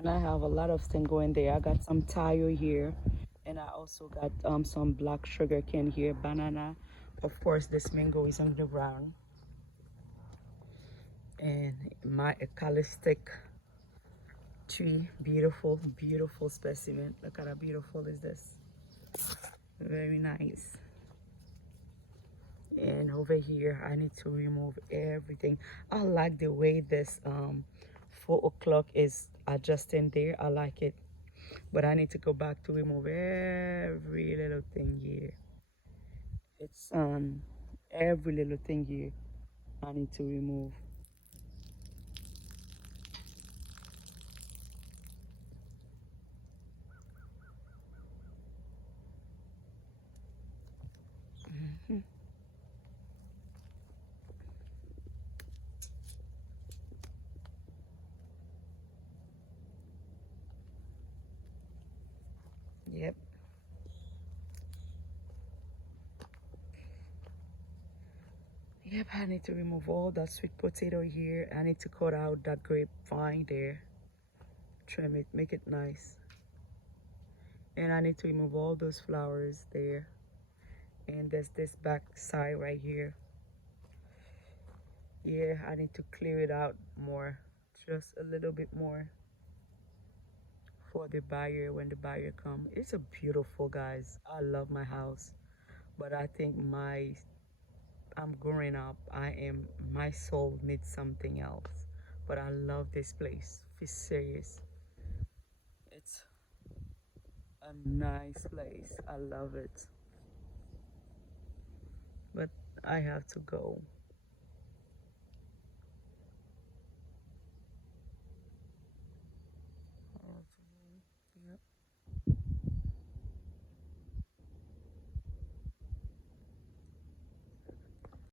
And I have a lot of things going there. I got some tile here, and I also got some black sugar cane here, banana. Of course, this mango is on the ground, and my eucalyptic tree, beautiful, beautiful specimen. Look at how beautiful is this. Very nice. And over here, I need to remove everything. I like the way this 4 o'clock is adjusting there. I like it. But I need to go back to remove every little thing here. It's every little thing here I need to remove. Mhm. Yep. Yep, I need to remove all that sweet potato here. I need to cut out that grapevine there. Trim it, make it nice. And I need to remove all those flowers there. And there's this back side right here. Yeah, I need to clear it out more. Just a little bit more for the buyer when the buyer come. It's a beautiful, guys. I love my house. But I think I'm growing up. My soul needs something else. But I love this place. Be serious. It's a nice place. I love it. But I have to go.